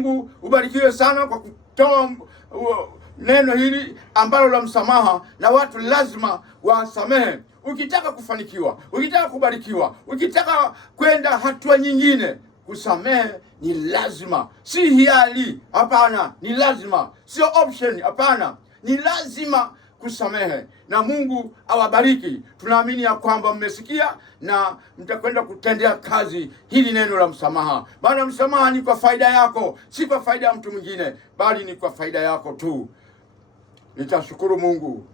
Mungu ubarikiwe sana kwa kutoa neno hili ambalo la msamaha, na watu lazima wasamehe. Ukitaka kufanikiwa, ukitaka kubarikiwa, ukitaka kwenda hatua nyingine, kusamehe ni lazima, si hiari. Hapana, ni lazima, sio option. Hapana, ni lazima kusamehe. Na Mungu awabariki. Tunaamini ya kwamba mmesikia na mtakwenda kutendea kazi hili neno la msamaha, maana msamaha ni kwa faida yako, si kwa faida ya mtu mwingine, bali ni kwa faida yako tu. Nitashukuru Mungu.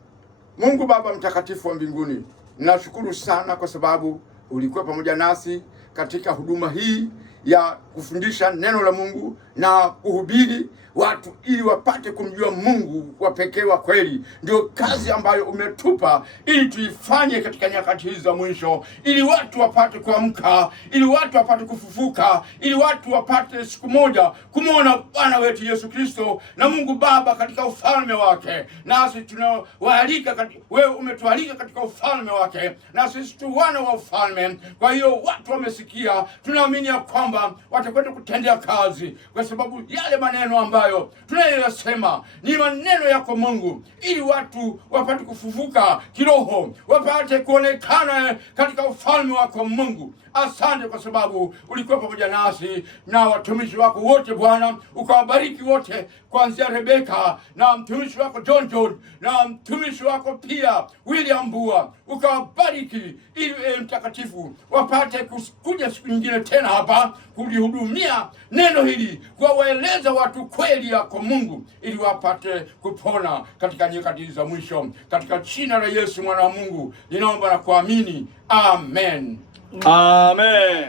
Mungu Baba mtakatifu wa mbinguni, ninashukuru sana kwa sababu ulikuwa pamoja nasi katika huduma hii ya kufundisha neno la Mungu na kuhubiri watu ili wapate kumjua Mungu wa pekee wa kweli. Ndio kazi ambayo umetupa ili tuifanye katika nyakati hizi za mwisho, ili watu wapate kuamka, ili watu wapate kufufuka, ili watu wapate siku moja kumwona Bwana wetu Yesu Kristo na Mungu Baba katika ufalme wake. Nasi tunawaalika, wewe umetualika katika ufalme wake, na sisi tu wana wa ufalme. Kwa hiyo watu wamesikia, tunaamini ya kwamba watakwenda kutendea kazi, kwa sababu yale maneno ambayo tunayoyasema ni maneno yako Mungu, ili watu wapate kufufuka kiroho, wapate kuonekana katika ufalme wako Mungu. Asante kwa sababu ulikuwa pamoja nasi na watumishi wako wote Bwana, ukawabariki wote, kuanzia Rebeka na mtumishi wako John na mtumishi wako pia William Mbua, ukawabariki ili mtakatifu wapate kuja siku nyingine tena hapa kulihudumia neno hili, kuwaeleza watu kweli yako Mungu, ili wapate kupona katika nyakati za mwisho. Katika jina la Yesu mwana wa Mungu ninaomba na kuamini, amen. Amen.